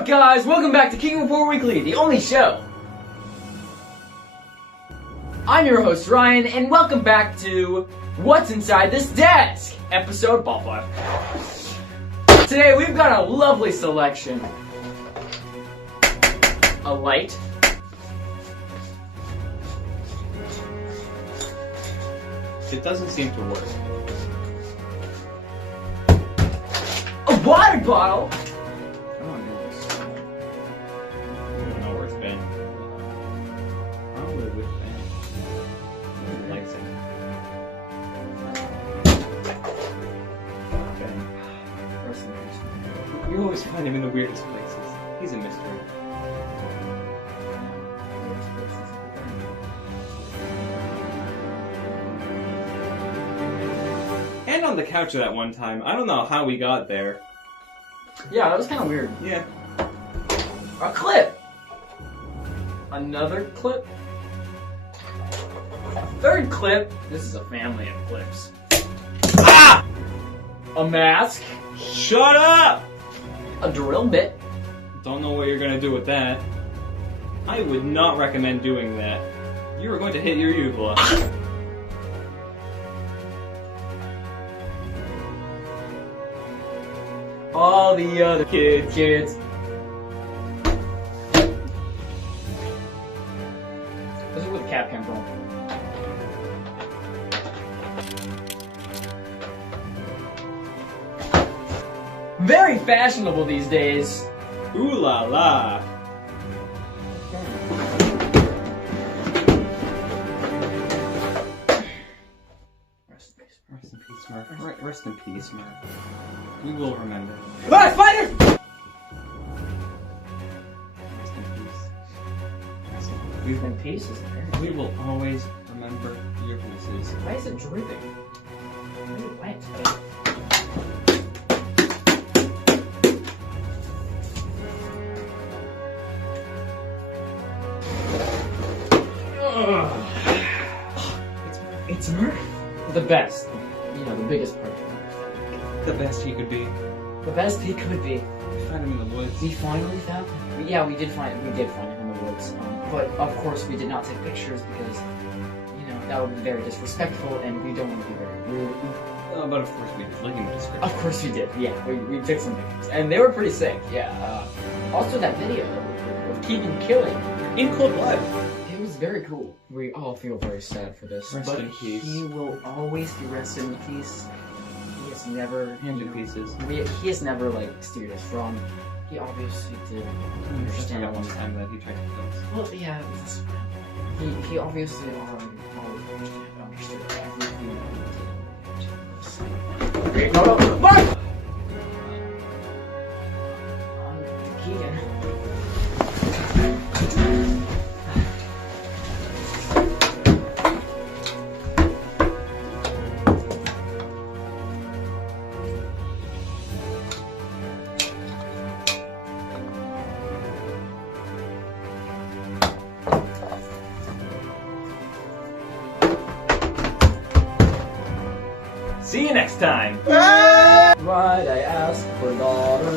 up, guys? Welcome back to Keegan Report Weekly, the only show. I'm your host, Ryan, and welcome back to What's Inside This Desk, episode ball 5. Today, we've got a lovely selection. A light. It doesn't seem to work. A water bottle. Oh, goodness. I don't know where it's been. Probably with Ben. He likes it. Ben. Rest in peace. You always find him in the weirdest places. He's a mystery. And on the couch that one time. I don't know how we got there. Yeah, that was kind of weird. Yeah. A clip. Another clip. A third clip. This is a family of clips. Ah! A mask. Shut up! A drill bit. Don't know what you're gonna do with that. I would not recommend doing that. You are going to hit your uvula. All the other kids. This is where the cap came from. Very fashionable these days. Ooh la la. Rest in peace, Smurf. Rest in peace, Smurf. We will remember. Ah, spiders! Rest in peace. We've been pieces there. We will always remember your voices. Why is it dripping? Maybe wet. It's Murph. The best. You know, the biggest part. The best he could be. The best he could be. We found him in the woods. We finally found him. Yeah, we did find him in the woods. But of course, we did not take pictures because, you know, that would be very disrespectful, and we don't want to be very rude. But of course we did. Look in the description. Of course we did. Yeah, we took some pictures, and they were pretty sick. Yeah. Also, that video of Keegan killing In cold blood. it was very cool. We all feel very sad for this, Rest but in peace. he will always be rested in peace. He has never Hand in pieces. He has never like steered us wrong. He obviously did understand That one time that he tried to kill us. Well, yeah, he obviously always understood everything that we did. No, Mark! Keegan. See you next time! Why'd I ask for daughter?